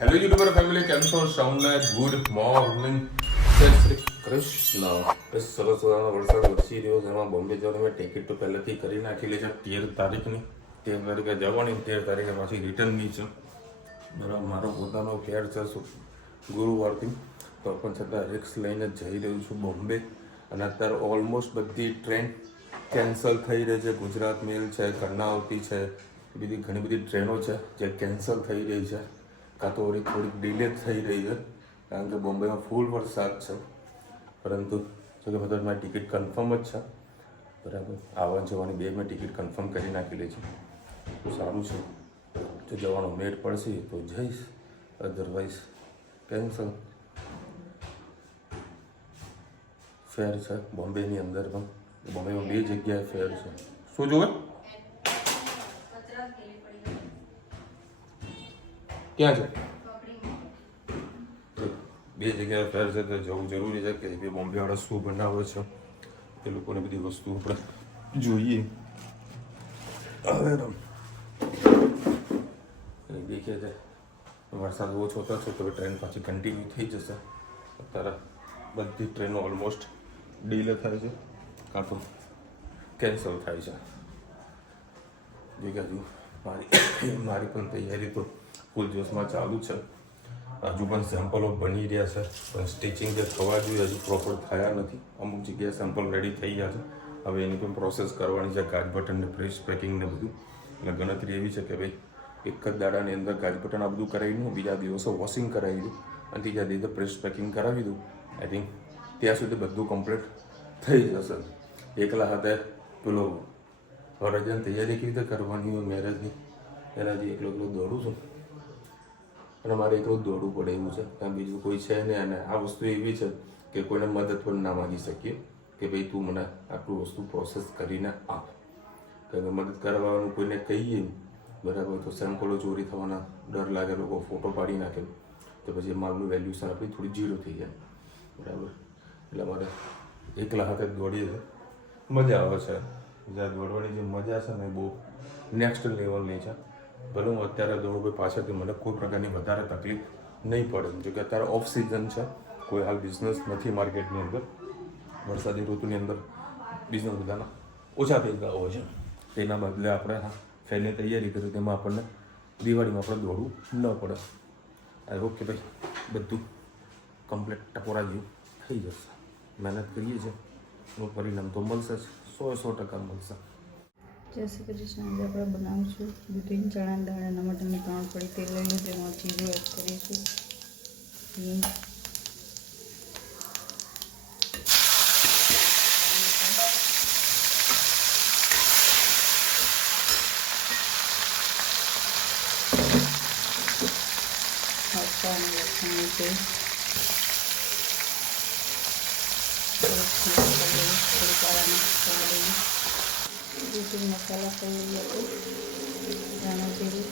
Hello YouTuber family, કેમ છો? સૌને ગુડ મોર્નિંગ, જય શ્રી કૃષ્ણ. બસ સરસ મજાનો વરસાદ વરસી રહ્યો છે. એમાં બોમ્બે જવાની મેં ટિકિટ તો પહેલેથી કરી નાખેલી છે 13 તારીખની. 13 તારીખે જવાની, 13 તારીખે પાછી રિટર્નની છે. બરાબર, મારો પોતાનો ફેર છે ગુરુવારથી, તો પણ છતાં રિક્સ લઈને જઈ રહ્યો છું બોમ્બે. અને અત્યારે ઓલમોસ્ટ બધી ટ્રેન કેન્સલ થઈ રહી છે. ગુજરાત મેલ છે, કર્ણાવતી છે, બીજી ઘણી બધી ટ્રેનો છે જે કેન્સલ થઈ રહી છે, કાં તો વળી થોડીક ડિલે થઈ રહી છે, કારણ કે બોમ્બેમાં ફૂલ વરસાદ છે. પરંતુ જો કે બધા મારી ટિકિટ કન્ફર્મ જ છે. બરાબર, આવવા જવાની બે મેં ટિકિટ કન્ફર્મ કરી નાખેલી છે. તો સારું છે, જો જવાનો મેળ પડશે તો જઈશ, અધરવાઇઝ કેન્સલ. ફેર છે બોમ્બેની અંદર પણ. બોમ્બેમાં બે જગ્યાએ ફેર છે. શું જોવે? ક્યાં છે? બે જગ્યાએ ફેર છે તો જવું જરૂરી છે કે ભાઈ બોમ્બેવાળા શું બનાવે છે એ લોકોને બધી વસ્તુ આપણે જોઈએ. હવે દેખીએ છે વરસાદ ઓછો થશે તો ટ્રેન પાછી કન્ટિન્યુ થઈ જશે. અત્યારે બધી ટ્રેનો ઓલમોસ્ટ ડીલે થાય છે, કાં તો કેન્સલ થાય છે. જે કે હજુ મારી પણ તૈયારી તો ફૂલ જોશમાં ચાલુ છે. હજુ પણ સેમ્પલો બની રહ્યા છે, પણ સ્ટિચિંગ જે થવા જોઈએ હજુ પ્રોપર થયા નથી. અમુક જગ્યાએ સેમ્પલ રેડી થઈ ગયા છે, હવે એની પણ પ્રોસેસ કરવાની છે, કાચ બટન ને પ્રેસ પેકિંગ ને બધું. એટલે ગણતરી એવી છે કે ભાઈ એક જ દાડાની અંદર કાચ બટન આ બધું કરાવી દઉં, બીજા દિવસો વોશિંગ કરાવી દઉં અને ત્રીજા દિવસે પ્રેસ પેકિંગ કરાવી દઉં. આઈ થિંક ત્યાં સુધી બધું કમ્પ્લીટ થઈ જશે. એકલા હાથે પેલો વરજાની તૈયારી કેવી રીતે કરવાની હોય મેરેજની, એનાથી એકલો દોડું છું અને મારે એકલું દોડવું પડે એવું છે. ત્યાં બીજું કોઈ છે નહીં. અને આ વસ્તુ એવી છે કે કોઈને મદદ પણ ના માગી શકીએ કે ભાઈ તું મને આટલું વસ્તુ પ્રોસેસ કરીને આપ. કારણ કે મદદ કરવાનું કોઈને કહીએ બરાબર તો સેમ્પલો ચોરી થવાના ડર લાગે, લોકો ફોટો પાડી નાખે તો પછી માલનું વેલ્યુશન આપણી થોડી ઝીરો થઈ જાય. બરાબર, એટલે મારે એકલા હાથે દોડીએ છે, મજા આવે છે. જ્યાં દોડવાની જે મજા છે ને એ બહુ નેક્સ્ટ લેવલની છે. ભલે હું અત્યારે દોડું ભાઈ પાછળથી મને કોઈ પ્રકારની વધારે તકલીફ નહીં પડે. જો કે અત્યારે ઓફ સિઝન છે, કોઈ હાલ બિઝનેસ નથી માર્કેટની અંદર. વરસાદી ઋતુની અંદર બિઝનેસ બધાના ઓછા થઈ ગયા હોય છે. તેના બદલે આપણે ફેરની તૈયારી કરીએ તેમાં આપણને દિવાળીમાં આપણે દોડવું ન પડે. આઈ હોપ કે ભાઈ બધું કમ્પ્લીટ ટકોરા જેવું થઈ જશે. મહેનત કરીએ છીએ એનું પરિણામ તો મળશે જ, 100% મળશે. જય શ્રી કૃષ્ણ. આજે આપણે બનાવીશું દૂધીન ચણા દાળ. એના માટે મેં 3 પડી તેલ લઈને તેમાં જીરું એડ કરીશું, હિંગ, મરચાં અને લસણની પેસ્ટ, થોડી કાળા મસાલા લઈએ, દૂધી મસાલા કરી લઈએ આપણે, ધાણા જીરું,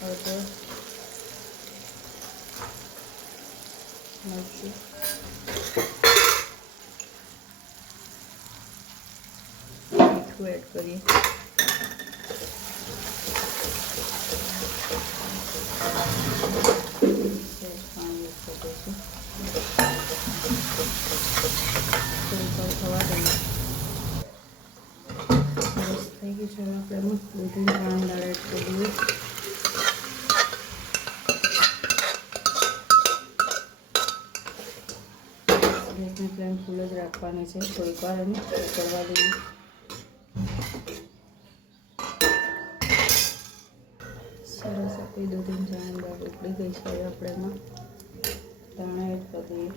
હળદર, મરચું, મીઠું એડ કરીએ, પાણી એડ કરી દઈશું, થોડી થવા દઈએ. સરસ થઈ ગયું છે. હવે આપણે દૂધી ચણા દાળ એડ કરી દઈએ. ગેસની ફ્લેમ ફૂલ જ રાખવાની છે. થોડીક વાર એને ઉકળવા દઈએ. સરસ આપણી દૂધી ચણા દાળ ઉકળી ગઈ છે. હવે આપણે એમાં ધાણા એડ કરી દઈએ.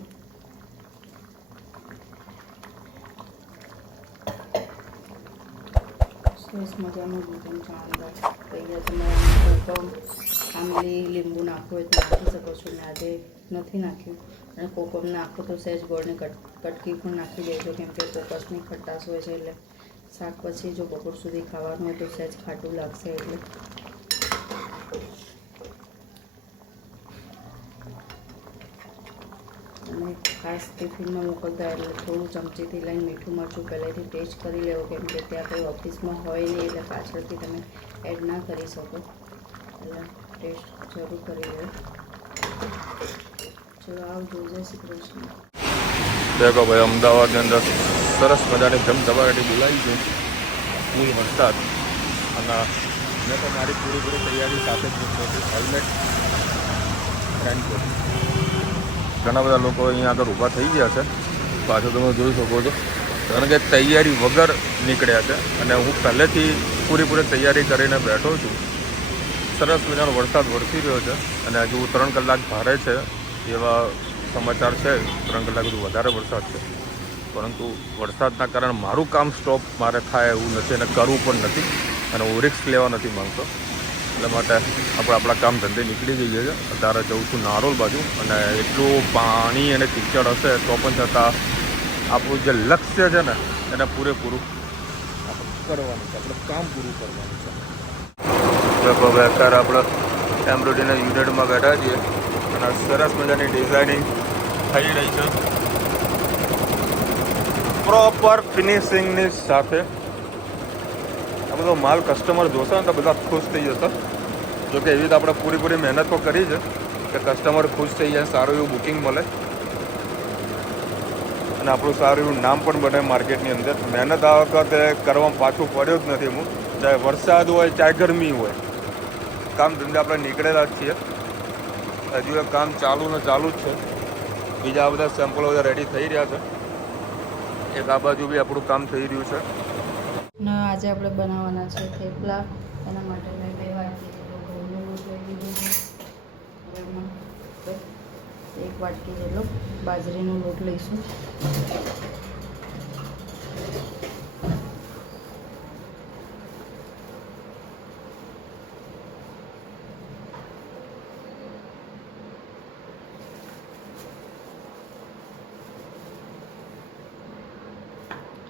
સરસ મજાનું દૂધી ચણા દાળ તૈયાર. તમારા તો આંબલી લીંબુ નાખવું હોય તો નાખી શકો છો. મેં આજે નથી નાખ્યું. અને કોકમ નાખો તો સહેજ ગોળની કટકી પણ નાખી દેજો, કેમ કે કોકસની ખટાશ હોય છે. એટલે શાક પછી જો બપોર સુધી ખાવાનું હોય તો સહેજ ખાટું લાગશે. એટલે અને ખાસ ટિફિનમાં મોકલતા એટલે થોડું ચમચીથી લઈને મીઠું મરચું પહેલેથી ટેસ્ટ કરી લેવું, કેમ કે ત્યાં કોઈ ઓફિસમાં હોય નહીં એટલે પાછળથી તમે એડ ના કરી શકો. એટલે ટેસ્ટ જરૂર કરી લો. ચલો આવજો. જય શ્રી કૃષ્ણ. દેખો ભાઈ, અમદાવાદની અંદર સરસ મજાની ધમધમાટી બોલાવી છે, ફૂલ વરસાદ. અને મેં તો મારી પૂરી તૈયારી સાથે જ મૂકી હતી. Helmet, raincoat. ઘણા બધા લોકો અહીંયા આગળ ઊભા થઈ ગયા છે. પાછળ તમે જોઈ શકો છો, કારણ કે તૈયારી વગર નીકળ્યા છે. અને હું પહેલેથી પૂરી તૈયારી કરીને બેઠો છું. સરસ મજાનો વરસાદ વરસી રહ્યો છે અને હજુ 3 કલાક ભારે છે એવા સમાચાર છે. 3 કલાકથી વધારે વરસાદ છે, પરંતુ વરસાદના કારણે મારું કામ સ્ટોપ મારે થાય એવું નથી અને કરવું પણ નથી. અને હું રિસ્ક લેવા નથી માંગતો. એટલા માટે આપણે આપણા કામ ધંધે નીકળી જઈએ છીએ. અત્યારે જઉં છું નારોલ બાજુ, અને એટલું પાણી અને કીચડ હશે તો પણ છતાં આપણું જે લક્ષ્ય છે ને એને પૂરેપૂરું આપણે કરવાનું છે, આપણે કામ પૂરું કરવાનું છે. હવે અત્યારે આપણે એમ્બ્રોઇડરીના યુનિટમાં બેઠા છીએ અને સરસ મજાની ડિઝાઇનિંગ થઈ રહી છે પ્રોપર ફિનિશિંગની સાથે. આ બધો માલ કસ્ટમર જોશે ને તો બધા ખુશ થઈ જશે. જોકે એવી રીતે આપણે પૂરી મહેનત તો કરી છે કે કસ્ટમર ખુશ થઈ જાય, સારું એવું બુકિંગ મળે અને આપણું સારું એવું નામ પણ બને માર્કેટની અંદર. મહેનત આ વખતે કરવામાં પાછું પડ્યું જ નથી. હું ચાહે વરસાદ હોય ચાહે ગરમી હોય, કામ ધંધે આપણે નીકળેલા જ છીએ. હજુ એક કામ ચાલુ જ છે. બીજા બધા સેમ્પલો બધા રેડી થઈ રહ્યા છે. એક આ બાજુ બી આપણું કામ થઈ રહ્યું છે. ના, આજે આપણે બનાવવાના છે થેપલા. એના માટે મેં 2 વાટકી જેટલો ઘઉંનો લોટ લઈ લીધો છે. હવે એમાં 1 વાટકી જેટલો બાજરીનો લોટ લઈશું.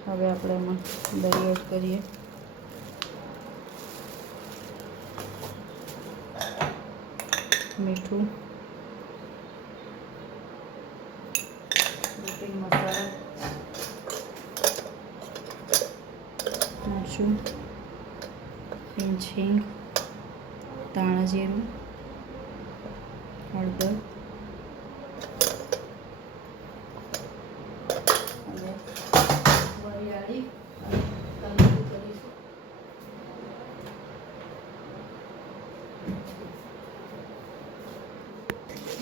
હવે આપણે એમાં દહીં એડ કરીએ. મીઠું, રૂટીન મસાલા, મરચું, હિંગ, ધાણા જીરું, હળદર અને વરિયાળી અને તલનું કરીશું.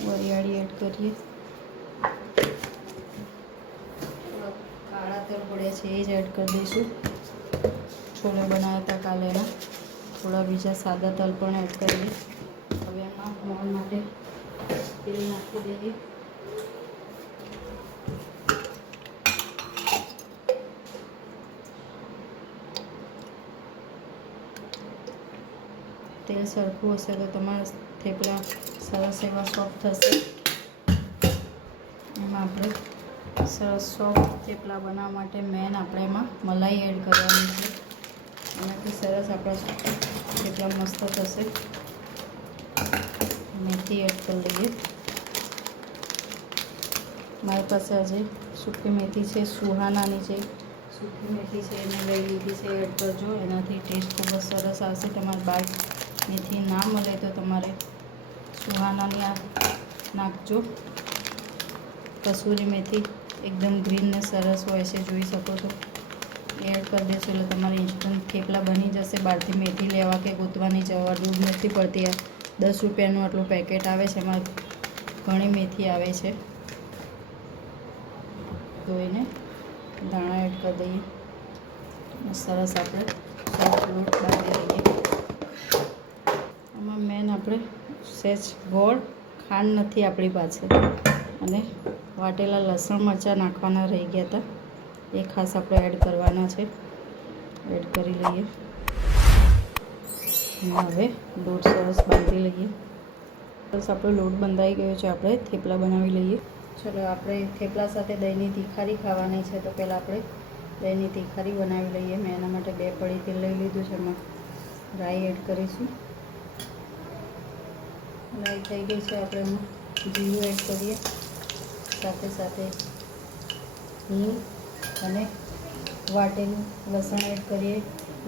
વરિયાળી એડ કરીએ. કાળા તલ પડ્યા છે એ જ એડ કરી દઈશું. છોલે બનાવ્યા હતા કાલે એના થોડા બીજા સાદા તલ પણ એડ કરીએ. હવે એમાં મોણ માટે તેલ નાખી દઈએ. તેલ સરખું હશે તો તમારા થેપલા સરસ એવા સોફ્ટ થશે. એમાં આપણે સરસ સોફ્ટ થેપલા બનાવવા માટે મેન આપણે એમાં મલાઈ એડ કરવાની છે. એનાથી સરસ આપણા થેપલા મસ્ત થશે. મેથી એડ કરી લઈએ. મારી પાસે આજે સૂકી મેથી છે, સુહાનાની છે સૂકી મેથી છે, એને લઈ લીધી છે. એડ કરજો, એનાથી ટેસ્ટ ખૂબ જ સરસ આવશે. તમારે બહાર મેથી ના મળે તો તમારે સુહાનાની આ નાખજો. કસૂરી મેથી એકદમ ગ્રીન ને સરસ હોય છે, જોઈ શકો છો. એડ કરી દેશો એટલે તમારે ઇન્સ્ટન્ટ થેપલા બની જશે. બહારથી મેથી લેવા કે ગોતવાની જરૂર નથી પડતી. 10 રૂપિયાનું આટલું પેકેટ આવે છે, એમાં ઘણી મેથી આવે છે. ધોઈને દાણા એડ કરી દઈએ. સરસ આપણે સોફ્ટ લોટ બાંધી લઈએ. આમાં મેન આપણે સહેજ ગોળ, ખાંડ નથી આપણી પાસે, અને વાટેલા લસણ મરચાં નાખવાના રહી ગયા હતા, એ ખાસ આપણે એડ કરવાના છે. એડ કરી લઈએ. અને હવે લોટ સરસ બાંધી લઈએ. સરસ આપણો લોટ બંધાઈ ગયો છે. આપણે થેપલા બનાવી લઈએ. ચલો, આપણે થેપલા સાથે દહીંની તીખારી ખાવાની છે, તો પહેલાં આપણે દહીંની તીખારી બનાવી લઈએ. મેં એના માટે 2 પડી તેલ લઈ લીધું છે. એમાં રાઈ એડ કરીશું. રાઈ થઈ ગઈ છે. આપણે એમાં જીરું એડ કરીએ. સાથે સાથે હિંગ અને વાટેલું લસણ એડ કરીએ.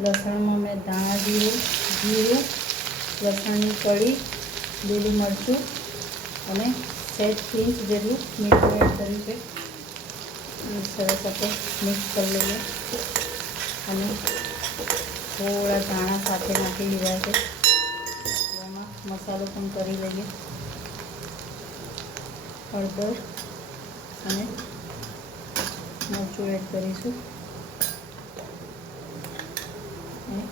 લસણમાં મેં ધાણા જીરું, લસણની કળી લીલું મરચું અને સહેજ પિંચ જેટલું મીઠું એડ કર્યું છે. અને સરસ આપણે મિક્સ કરી લઈએ અને થોડા ધાણા સાથે નાખી દીધા છે. એમાં મસાલો પણ કરી લઈએ, હળદર અને મરચું એડ કરીશું અને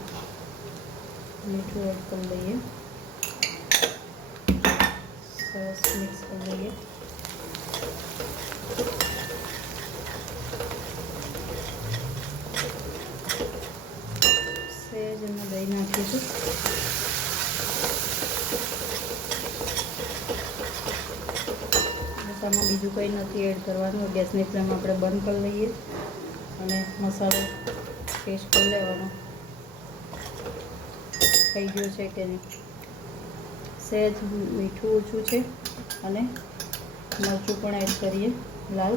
મીઠું એડ કરી લઈએ, સરસ મિક્સ કરી લઈએ. સહેજ અમે દહીં નાખીશું. બસ આમાં બીજું કંઈ નથી એડ કરવાનું. ગેસની ફ્લેમ આપણે બંધ કરી લઈએ અને મસાલો ટેસ્ટ કરી લેવાનો થઈ ગયો છે કે નહીં. સહેજ મીઠું ઓછું છે અને મરચું પણ એડ કરીએ લાલ,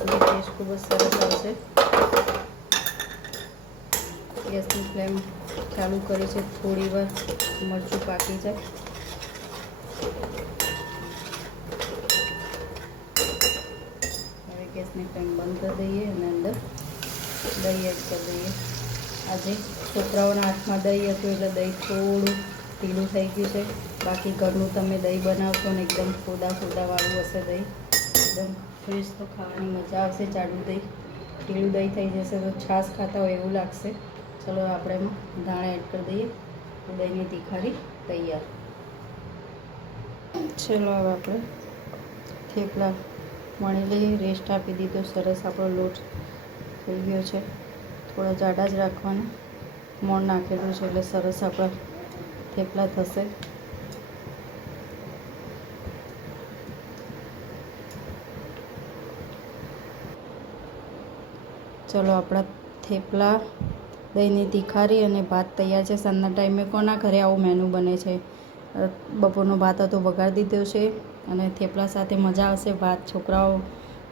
એટલે ટેસ્ટ ખૂબ જ સરસ આવશે. ગેસની ફ્લેમ ચાલુ કરી છે, થોડી વાર મરચું પાકી જાય. હવે ગેસની ફ્લેમ બંધ કરી દઈએ અને અંદર દહીં એડ કરી દઈએ. આજે છોકરાઓના હાથમાં દહીં હતું એટલે દહીં થોડું ઢીલું થઈ ગયું છે. બાકી ઘરનું તમે દહીં બનાવશો ને એકદમ ફોદાવાળું હશે દહીં, એકદમ ફ્રેશ, તો ખાવાની મજા આવશે. જાડું દહીં, ઢીલું દહીં થઈ જશે તો છાશ ખાતા હોય એવું લાગશે. ચલો આપણે એમાં ધાણા એડ કરી દઈએ. દહીંની તીખારી તૈયાર. ચલો હવે આપણે થેપલા વણી લઈએ. રેસ્ટ આપી દીધો, સરસ આપણો લોટ થઈ ગયો છે. થોડા જાડા જ રાખવાના, મોણ નાખેલું છે એટલે સરસ આપણા થેપલા થશે. ચલો આપણા થેપલા, દહીંની તીખારી અને ભાત તૈયાર છે. સાંજના ટાઈમે કોના ઘરે આવું મેનુ બને છે? બપોરનો ભાત હતો વઘારી દીધો છે અને થેપલા સાથે મજા આવશે. ભાત છોકરાઓ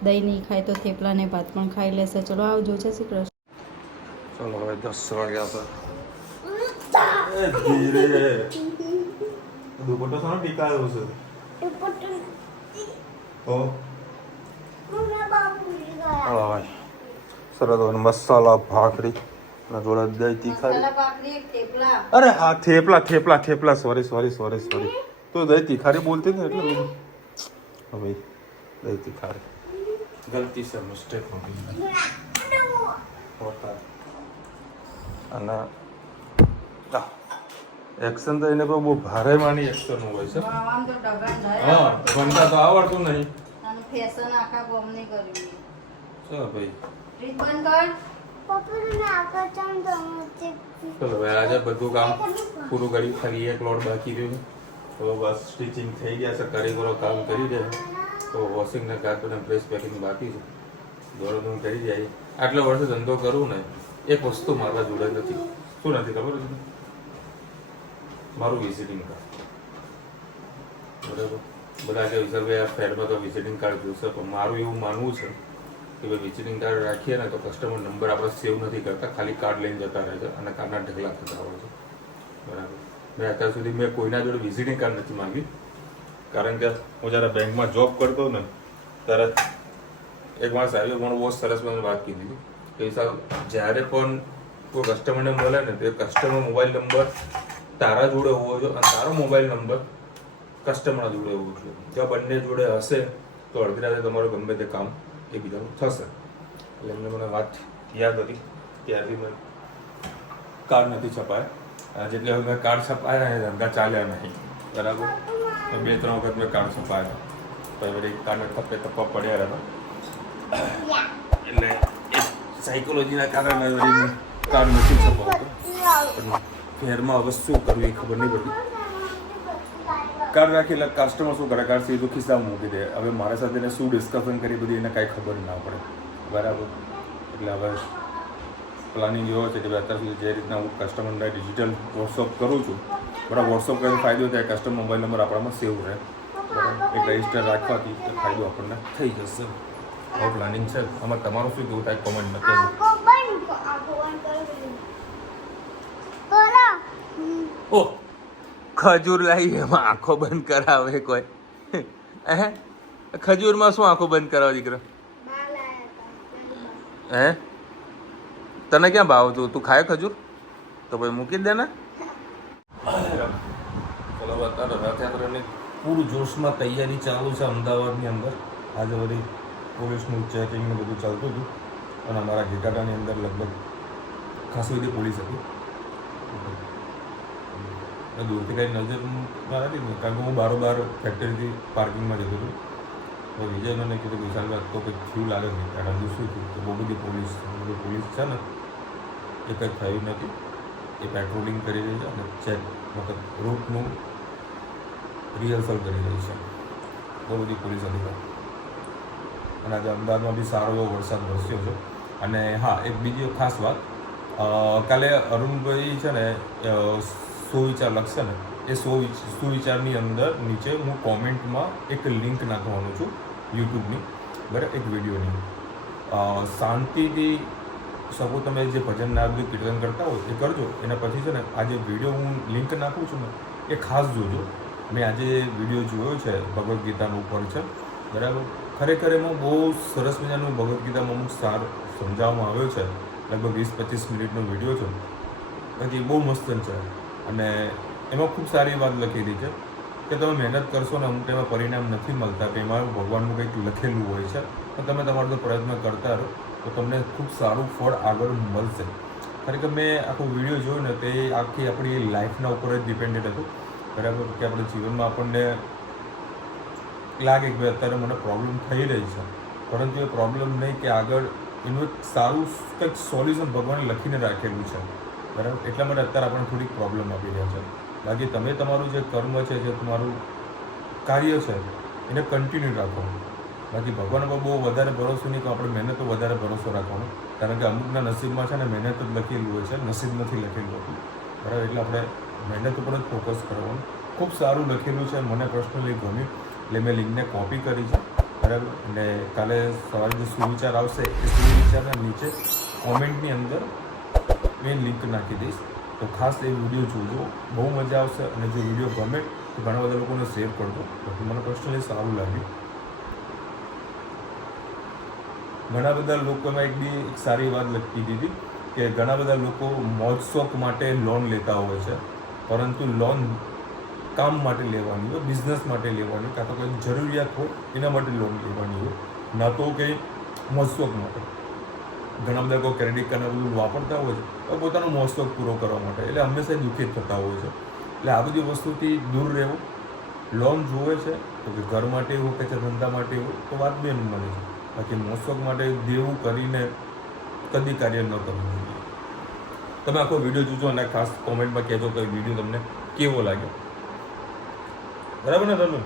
દહીં નહીં ખાય તો થેપલા ને ભાત પણ ખાઈ લેશે. ચલો આવજો, જય શ્રી કૃષ્ણ. ચલો હવે 10 વાગ્યા હતા. ધીરે દુપટ્ટો સાનો ટીકાયો છે. સરસ મસાલા ભાખરી અને જોડે દહીં તીખારી. અરે હા, થેપલા સોરી તું દહીં તીખારી બોલતી ને એટલે હવે દહીં તીખારી ગલતી સે મિસ્ટેક હો ગઈ હોતા. અને એક્શન તો એને બહુ ભારે માની એક્શન હોય છે. હા, ભણતા તો આવડતું નહીં. ફેશન આખા ગોમને કર્યું. ચલો ભાઈ, રીત બંધ કર. ચલો ભાઈ, આજે બધું કામ પૂરું કરી, ખાલી એક લોટ બાકી રહ્યું. તો બસ સ્ટિચિંગ થઈ ગયા છે, કારીગરો કામ કરી દે. તો વોશિંગ ને કાર્પેટ અને પ્રેસ પેકિંગ બાકી છે. દોડધૂમ કરી જાય. આટલા વર્ષે ધંધો કરું ને, એક વસ્તુ મારા જોડે નથી. શું નથી ખબર છે? મારું વિઝિટિંગ કાર્ડ. બરાબર, બધા કે વિસરભાઈ આ ફેરમાં તો વિઝિટિંગ કાર્ડ જોશે, પણ મારું એવું માનવું છે કે ભાઈ વિઝિટિંગ કાર્ડ રાખીએ ને તો કસ્ટમર નંબર આપણે સેવ નથી કરતા, ખાલી કાર્ડ લઈને જતા રહે છે અને કાર્ડના ઢગલા થતા હોય છે. બરાબર, મેં અત્યાર સુધી મેં કોઈના જોડે વિઝિટિંગ કાર્ડ નથી માંગ્યું, કારણ કે હું જ્યારે બેંકમાં જોબ કરતો ને ત્યારે એક માણસ આવ્યો, પણ બહુ સરસ મને વાત કીધી કે સાહેબ, જ્યારે પણ કોઈ કસ્ટમરને મળે ને તે કસ્ટમર મોબાઈલ નંબર તારા જોડે હોવો જોઈએ અને તારો મોબાઈલ નંબર કસ્ટમરના જોડે હોવો જોઈએ. જો બંને જોડે હશે તો અડધી રાતે તમારું ગમે તે કામ એકબીજાનું થશે. એટલે એમને મને વાત યાદ હતી, ત્યારથી મેં કાર્ડ નથી છપાયા. જેટલે હવે મેં કાર્ડ છપાયા એ ધંધા ચાલ્યા નહીં. બરાબર, 2-3 વખત મેં કાર્ડ છપાયા, પછી વળી કાર્ડને થપ્પા પડ્યા હતા. એટલે એ સાયકોલોજીના કારણે વળી મેં કાર્ડ નથી છપાવતો. ફેરમાં હવે શું કરવું એ ખબર નહીં પડતી. કાર્ડ રાખી એટલે કસ્ટમર શું કરે, કાર્ડ સીધું ખિસ્સામાં મૂકી દે. હવે મારા સાથે એને શું ડિસ્કશન કરી બધી એને કાંઈ ખબર ના પડે. બરાબર, એટલે હવે પ્લાનિંગ એવો છે કે અત્યાર સુધી જે રીતના હું કસ્ટમરને ડિજિટલ વોટ્સઅપ કરું છું, બરાબર, વોટ્સઅપ કરીને ફાયદો થાય, કસ્ટમર મોબાઈલ નંબર આપણામાં સેવ રહે. બરાબર, એક રજિસ્ટર રાખવાથી તો ફાયદો આપણને થઈ જશે. આવું પ્લાનિંગ છે. આમાં તમારું શું કેવું થાય કોમેન્ટ નથી. ઓહ ખજૂર લાવી એમાં આંખો બંધ કરાવે કોઈ? હે ખજૂરમાં શું આંખો બંધ કરાવે દીકરો? હે તને ક્યાં ભાવ તું ખાય ખજૂર? તો ભાઈ મૂકી દે ને. ચલો અત્યારે રથયાત્રાની પૂરું જોશમાં તૈયારી ચાલુ છે અમદાવાદની અંદર. આજે બધી પોલીસનું ચેકિંગ ને બધું ચાલતું હતું અને અમારા ઘેટાટાની અંદર લગભગ ખાસી બધી પોલીસ હતી. દૂરથી કંઈ નજરમાં નથી ને, કારણ કે હું બારોબાર ફેક્ટરીથી પાર્કિંગમાં જતો હતો. તો વિજય મને કીધું વિશાલભાઈ તો કંઈક થયું લાગે નહીં, કારણ કે શું થયું કે બહુ બધી પોલીસ છે ને એ કંઈ થયું નથી. એ પેટ્રોલિંગ કરી રહી છે અને ચેક મતલબ રૂટનું રિહર્સલ કરી રહી છે. બહુ બધી પોલીસ અધિકારી. અને આજે અમદાવાદમાં બી સારો એવો વરસાદ વરસ્યો છે. અને હા, એક બીજી ખાસ વાત, કાલે અરુણભાઈ છે ને સુવિચાર લખશે ને, એ સુવિચારની અંદર નીચે હું કોમેન્ટમાં એક લિંક નાખવાનો છું યુટ્યુબની, બરાબર, એક વિડીયોની. શાંતિથી શકો તમે જે ભજન નાદ કીર્તન કરતા હોય એ કરજો. એના પછી છે ને આ જે વિડીયો હું લિંક નાખું છું ને એ ખાસ જોજો. મેં આજે વિડીયો જોયો છે, ભગવદ્ ગીતાનો ઉપર છે, બરાબર. ખરેખર એમાં બહુ સરસ મજાનું ભગવદ્ ગીતામાં અમુક સાર સમજાવવામાં આવ્યો છે. લગભગ 20-25 મિનિટનો વિડીયો છે, બાકી બહુ મસ્ત છે. અને એમાં ખૂબ સારી વાત લખેલી છે કે તમે મહેનત કરશો ને અમુક એમાં પરિણામ નથી મળતા, કે એમાં ભગવાનનું કંઈક લખેલું હોય છે, તો તમે તમારો તો પ્રયત્ન કરતા રહો તો તમને ખૂબ સારું ફળ આગળ મળશે. ખરેખર મેં આખો વિડીયો જોયો ને તે આખી આપણી લાઈફના ઉપર જ ડિપેન્ડેડ હતું, બરાબર. કે આપણા જીવનમાં આપણને લાગે કે ભાઈ અત્યારે મને પ્રોબ્લેમ થઈ રહી છે, પરંતુ એ પ્રોબ્લેમ નહીં કે આગળ એનું એક સારું કંઈક સોલ્યુશન ભગવાને લખીને રાખેલું છે, બરાબર. એટલા માટે અત્યારે આપણને થોડીક પ્રોબ્લેમ આપી રહ્યા છે. બાકી તમે તમારું જે કર્મ છે, જે તમારું કાર્ય છે એને કન્ટિન્યુ રાખો. બાકી ભગવાન પર બહુ વધારે ભરોસો નહીં, તો આપણે મહેનત વધારે ભરોસો રાખવાનો, કારણ કે અમુકના નસીબમાં છે ને મહેનત જ લખેલું હોય છે, નસીબ નથી લખેલું હતું, બરાબર. એટલે આપણે મહેનત ઉપર જ ફોકસ કરવાનું. ખૂબ સારું લખેલું છે, મને પર્સનલી ગમ્યું, એટલે મેં લિંકને કોપી કરી છે, બરાબર. અને કાલે સવારે જે સુવિચાર આવશે એ સુવિચારના નીચે કોમેન્ટની અંદર મેં લિંક નાખી દઈશ, તો ખાસ એ વિડીયો જોજો, બહુ મજા આવશે. અને જો વિડીયો ગમે તો ઘણા બધા લોકોને શેર કરજો, તો મને પર્સનલી સારું લાગ્યું. ઘણા બધા લોકોમાં એક સારી વાત લખી દીધી કે ઘણા બધા લોકો મોજ શોખ માટે લોન લેતા હોય છે, પરંતુ લોન કામ માટે લેવાની હોય, બિઝનેસ માટે લેવાની, કાં તો કંઈક જરૂરિયાત હોય એના માટે લોન લેવાની હોય, ના તો કંઈ મોજ શોખ માટે. ઘણા બધા કોઈ ક્રેડિટ કાર્ડ બધું વાપરતા હોય છે તો પોતાનો મોજ શોખ પૂરો કરવા માટે, એટલે હંમેશા દુઃખી થતા હોય છે. એટલે આ બધી વસ્તુથી દૂર રહેવું. લોન જોવે છે તો કે ઘર માટે હોય કે ધંધા માટે હોય તો વાત બી એમ મળે છે, બાકી મોજ શોખ માટે દેવું કરીને કદી કાર્ય ન કરવું જોઈએ. તમે આખો વિડીયો જોજો અને ખાસ કોમેન્ટમાં કહેજો કે વિડીયો તમને કેવો લાગ્યો, બરાબર ને? તમે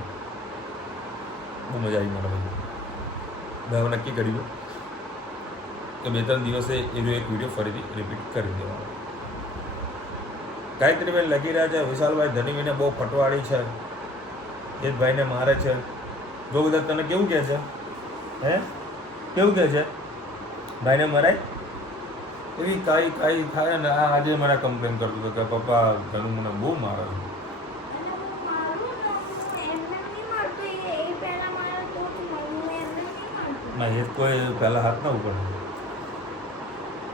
બહુ મજા આવી મને ભાઈ. મેં હવે નક્કી કર્યું કે 2-3 દિવસે એનો એક વિડીયો ફરીથી રિપીટ કરી દેવાનો. ગાયત્રીબેન લખી રહ્યા છે, વિશાલભાઈ ધનીભાઈને બહુ ફટવાડી છે, એ જ ભાઈને મારે છે. જો બધા તને કેવું કહે છે, હે કેવું કહે છે ભાઈને મરાય? એવી કાંઈ થાય ને. આજે મને કમ્પ્લેન કરતો હતો કે પપ્પા ધનુ મને બહુ મારે છે. ના, એ કોઈ પહેલાં હાથ ના ઉપાડે,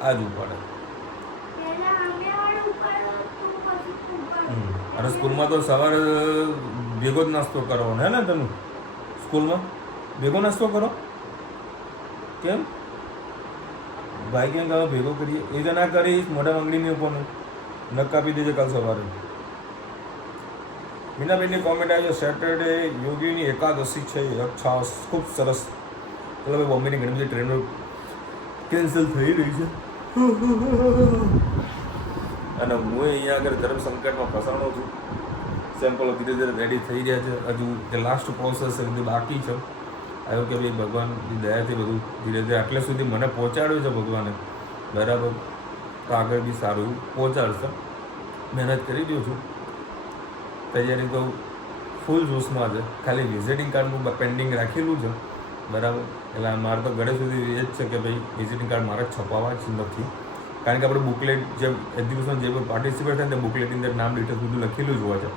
આ જ ઉપાડે. અને સ્કૂલમાં તો સવારે ભેગો જ નાસ્તો કરવાનો, હે ને? તમે સ્કૂલમાં ભેગો નાસ્તો કરો? કેમ ભાઈ કેમ કામ ભેગો કરીએ? એ જ ના કરીશ, મોઢા મંગળી નહીં ઉપરનું નખ કાપી દેજે કાલ સવારે. મીનાબેનની કોમેન્ટ આવી છે, સેટરડે યોગીની એકાદશી છે, અચ્છા, ખૂબ સરસ. એટલે ભાઈ બોમ્બેની ઘણી બધી ટ્રેનો કેન્સલ થઈ રહી છે અને હું અહીંયા આગળ ધર્મ સંકટમાં ફસાણો છું. સેમ્પલો ધીરે ધીરે રેડી થઈ રહ્યા છે, હજુ જે લાસ્ટ પ્રોસેસ છે બધું બાકી છે. આવ્યું કે ભાઈ ભગવાનની દયાથી બધું ધીરે ધીરે આટલે સુધી મને પહોંચાડ્યું છે ભગવાને, બરાબર. તો આગળ બી સારું એવું પહોંચાડશે. મહેનત કરી રહ્યો છું, તૈયારી તો ફૂલ જોશમાં છે. ખાલી વિઝિટિંગ કાર્ડનું પેન્ડિંગ રાખેલું છે, બરાબર. એટલે મારે તો ઘરે સુધી એ જ છે કે ભાઈ વિઝિટિંગ કાર્ડ મારે છપાવવા જ નથી, કારણ કે આપણે બુકલેટ જે એક્ઝિબિશન જે પણ પાર્ટિસિપેટ થાય ને બુકલેટની અંદર નામ ડિટેલ્સ બધું લખેલું જ હોય છે,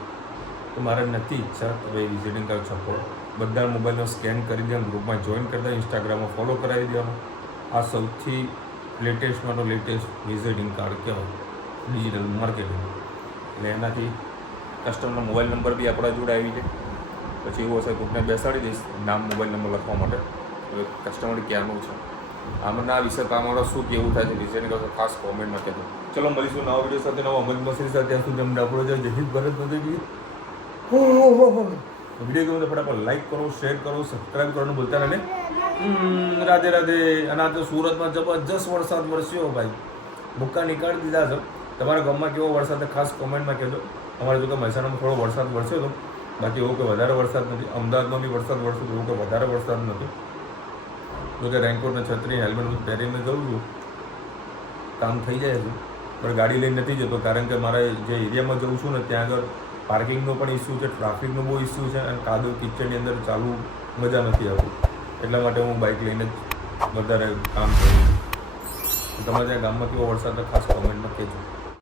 તો મારે નથી ઈચ્છા કે ભાઈ વિઝિટિંગ કાર્ડ છપો. બધા મોબાઈલનો સ્કેન કરી દેવાનું, ગ્રુપમાં જોઈન કરી દે, ઇન્સ્ટાગ્રામમાં ફોલો કરાવી દેવાનું. આ સૌથી લેટેસ્ટમાં તો લેટેસ્ટ વિઝિટિંગ કાર્ડ કહેવાય ડિજિટલ માર્કેટિંગ. એટલે એનાથી કસ્ટમરનો મોબાઈલ નંબર બી આપણા જોડે આવી જાય. પછી એવું હશે કોઈને બેસાડી દઈશ નામ મોબાઈલ નંબર લખવા માટે, હવે કસ્ટમર ક્યાંનું છે. આમના વિશે તમારો શું કેવું થાય છે વિઝિટિંગ કાર્ડ ખાસ કોમેન્ટમાં કહેજો. ચલો મળીશું નવા વિડીયો સાથે, નવા અમલ મસીરી સાથે. ત્યાં સુધી અમને આપણો જય હિન્દ ભારત માતાજી. વિડીયો ગમે તો ફટાફટ લાઈક કરો, શેર કરો, સબસ્ક્રાઈબ કરવાનું ભૂલતા નહીં. રાધે રાધે. અને આ તો સુરતમાં જબરજસ્ત વરસાદ વરસ્યો ભાઈ, ભૂક્કા નીકાળી દીધા છે. તમારા ગામમાં કેવો વરસાદ ખાસ કોમેન્ટમાં કહેજો. અમારે જો કે મહેસાણામાં થોડો વરસાદ વરસ્યો હતો, બાકી એવું કે વધારે વરસાદ નથી. અમદાવાદમાં બી વરસાદ વરસ્યો હતો, એવું કે વધારે વરસાદ નથી. જો કે રેનકોટ ને છત્રી હેલ્મેટ પહેરીને જઉં છું, કામ થઈ જાય છે. પણ ગાડી લઈને નથી જતો, કારણ કે મારે જે એરિયામાં જઉં છું ને ત્યાં આગળ પાર્કિંગનો પણ ઇસ્યુ છે, ટ્રાફિકનો બહુ ઇસ્યુ છે, અને કાદવ કિચડની અંદર ચાલવું મજા નથી આવતી. એટલા માટે હું બાઇક લઈને જ વધારે કામ કરું છું. તમારા ત્યાં ગામમાં કેવો વરસાદ ખાસ કોમેન્ટમાં કહેજો.